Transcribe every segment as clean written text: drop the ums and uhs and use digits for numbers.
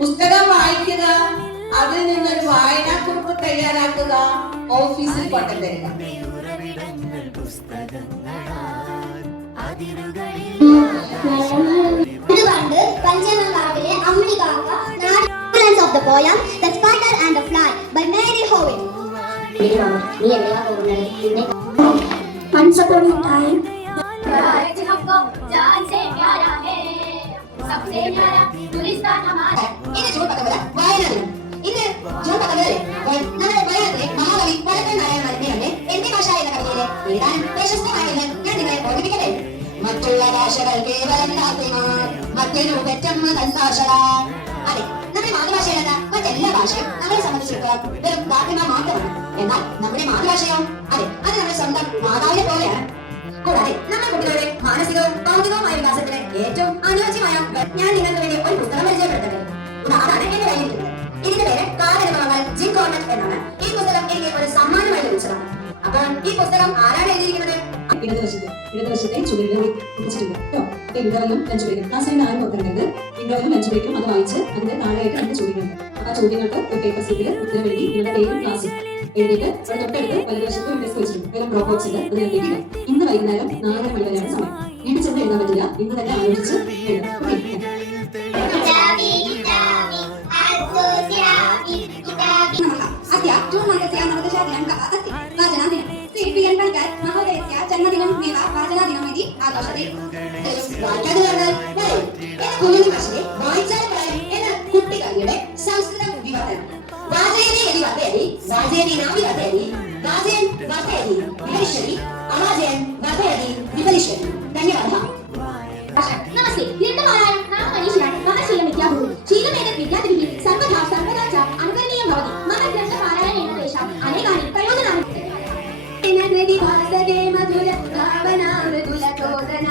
പുസ്തകം വായിക്കുക, അതിൽ നിന്നൊരു വായനാക്കുറിപ്പ് തയ്യാറാക്കുക, ഓഫീസിൽ കൊണ്ടുതരിക. Of the poem The Spider and the Fly by Mary Howitt. Once upon a time, മറ്റുള്ള ഭാഷകൾ കേവലം മറ്റൊരു പെറ്റമ്മ തൻസാക്ഷരാണ്. അതെ, നമ്മുടെ മാതൃഭാഷയല്ല മറ്റെല്ലാ ഭാഷയും നമ്മളെ സംബന്ധിച്ചിടത്തോളം വെറും പ്രാർത്ഥന മാത്രമാണ്. എന്നാൽ നമ്മുടെ മാതൃഭാഷയോ, അതെ, അത് നമ്മുടെ സ്വന്തം മാതാവിനെ പോലെയാണ്. കൂടാതെ നമ്മുടെ കുട്ടികളുടെ മാനസികവും ഭൗതികവുമായ വികാസത്തിന് ഏറ്റവും അനുയോജ്യമായ ഞാൻ നിങ്ങൾക്ക് വേണ്ടി ഒരു പുസ്തകം പരിചയപ്പെടുത്തട്ടെ. അതാണ് എന്റെ കയ്യിരിക്കുന്നത്. ഇതിന്റെ പേര് കാലനുഭവങ്ങൾ ജിം കോർണറ്റ് എന്നാണ്. ഈ പുസ്തകം എനിക്ക് ഒരു സമ്മാനമായി ലഭിച്ചതാണ്. അപ്പോൾ ഈ പുസ്തകം ആരാണ് എഴുതിയിരിക്കുന്നത്? ഇടതുവശത്തെ ചുവരിൽ ഒട്ടിച്ചിട്ടുണ്ട് കേട്ടോ. അപ്പൊ ഇവിടെയൊന്നും ലഞ്ച് ബ്രേക്കും ക്ലാസ്സിൽ ആരും നോക്കരുത്. ഇവിടെയൊന്നും ലഞ്ച് ബ്രേക്കും അത് വായിച്ച് അതിന്റെ താഴെയായിട്ട് രണ്ട് ചോദ്യങ്ങളുണ്ട്. അപ്പൊ ആ ചോദ്യങ്ങൾക്ക് ഒരു പേപ്പർ സ്ലിപ്പിൽ ഉത്തരം എഴുതി നിങ്ങളുടെ പേരും ക്ലാസ്സും എഴുതിയിട്ട് അവിടെ തൊട്ടടുത്ത് വലതുവശത്ത് ഒരു ഡെസ്ക് വെച്ചിട്ടുണ്ട്. വേറെ ഡ്രോപ്പ് ഉണ്ട്, അത് എഴുതിയില്ല. ഇന്ന് വൈകുന്നേരം 4 മണി വരെയാണ് സമയം. വീട്ടിൽ ചെന്ന് എഴുതാൻ പറ്റില്ല, ഇന്ന് തന്നെ ആലോചിച്ച് എഴുതാം. കുട്ടികളുടെ സംസ്കൃത വിവർത്തനം. ധന്യവാദം. നമസ്തേ. ഗ്രന്ഥമാരായ നാം മനീഷിയാണ്. മഹർഷീയം വിദ്യാഗുരു ശീലമേതത് വിദ്യാർത്ഥിഭിः സർവദാ സർവദാ ച അനുകരണീയം ഭവതി. മമ ഗ്രന്ഥപാരായണേന തേഷാം അനേകാനി പ്രയോജനാനി. നൃതി മധുര ഭാവനാമൃദുലചോദന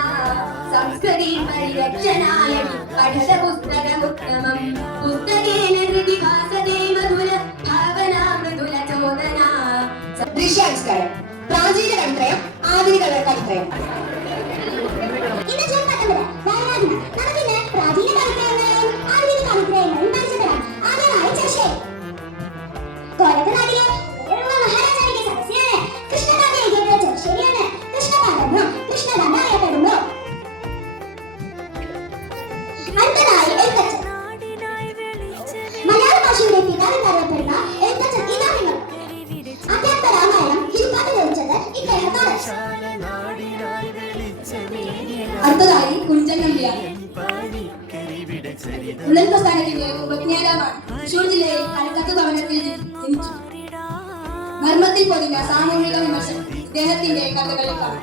സംസ്കൃതി പരിരക്ഷണായ പഠന പുസ്തകമുത്തമം. പുസ്തകേന ഹൃദി ഭാസതേ മധുര ഭാവനാമൃദുലചോദന. ദൃശ്യാവിഷ്കാരം. പ്രാചീന കവിത്രയം, ആധുനിക കവിത്രയം. ഇന്ന് ജൂൺ 19 വായനാദിനം. നമുക്കിന്ന് പ്രാചീന കവിത്രയങ്ങളും ആധുനിക കവിത്രയങ്ങളും പരിചയപ്പെടാം. ആദ്യമായി ചെറുശ്ശേരി. കോലത്തനാട്ടിലെ മഹാരാജാവിന്റെ സദസ്യനായ കൃഷ്ണകാന്ത എഴുതിയത് ചെറുശ്ശേരിയാണ്. കൃഷ്ണകാന്തെന്നും കൃഷ്ണകാന്ത അറിയപ്പെടുന്നു. അടുത്തതായി എഴുത്തച്ഛൻ. മലയാള ഭാഷയുടെ പിതാവെന്നറിയപ്പെടുന്ന എഴുത്തച്ഛൻ ഇതാ. അധ്യാത്മരാമായണം ഹിന്ദുക്കാർക്ക് രചിച്ചത് ഇദ്ദേഹമാണ്. അടുത്തതായി കുഞ്ചൻ നമ്പ്യാർ. ഉള്ളൻ പ്രസ്ഥാനത്തിന്റെ ഉപജ്ഞാതാവാണ്. തൃശൂർ ജില്ലയിൽ കലക്കത്ത് ഭവനത്തിൽ ജനിച്ചു. മർമ്മത്തിൽ പൊതിഞ്ഞ സാമൂഹിക വിമർശനം ഇദ്ദേഹത്തിന്റെ കഥകളിൽ കാണാം.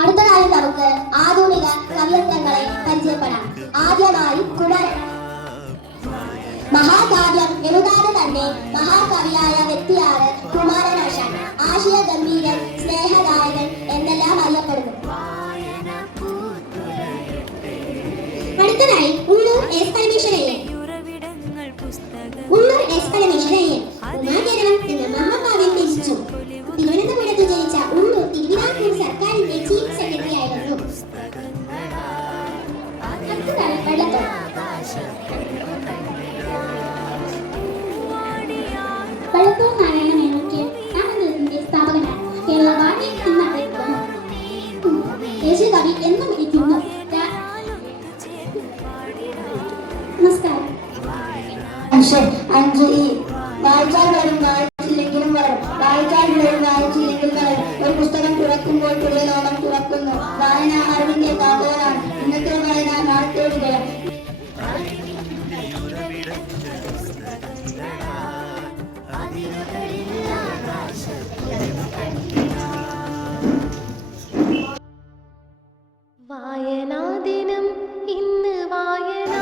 അടുത്തതായി നമുക്ക് ആധുനിക കവിയത്രങ്ങളെ പരിചയപ്പെടാം. ആദ്യമായി കുമാരൻ. മഹാകാവ്യം എഴുതാതെ തന്നെ മഹാകവിയായ വ്യക്തിയാണ് കുമാരനാശാൻ. ആശയ ഗംഭീരൻ, സ്നേഹദായകൻ എന്നെല്ലാം അറിയപ്പെടുന്നു. അടുത്തതായി ഉള്ളൂർ എസ് പരമേശ്വരയ്യൻ. ഉള്ളൂർ എസ് പരമേശ്വരയ്യൻ ഉമാകേരളം എന്ന മഹാകാവ്യം രചിച്ചു. തിരുവനന്തപുരത്ത് ജനിച്ച ഉള്ളൂർ തിരുവിതാംകൂർ സർക്കാരിന്റെ ചീഫ് സെക്രട്ടറി ആയിരുന്നു. അടുത്തതായി വെള്ളത്തോൾ. വള്ളത്തോൾ നാരായണ മേനോൻ നാടകത്തിന്റെ സ്ഥാപകനാണ്. കേരള വാഗ്മി എന്ന് അറിയപ്പെടുന്നു. ദേശീയകവി എന്നും വിളിക്കുന്നു. നമസ്കാരം. വായിച്ചാൽ വരും, വായിച്ചില്ലെങ്കിലും വരും. വായിച്ചാൽ വരും, വായിച്ചില്ലെങ്കിൽ വരും. ഒരു പുസ്തകം തുറക്കുമ്പോൾ പുതിയ ലോകം തുറക്കുന്നു. വായന അറിവിന്റെ താക്കോലാണ്. ഇന്നത്തെ വായന നാളത്തെ വിജയം. വായനാദിനം ഇന്ന് വായനാ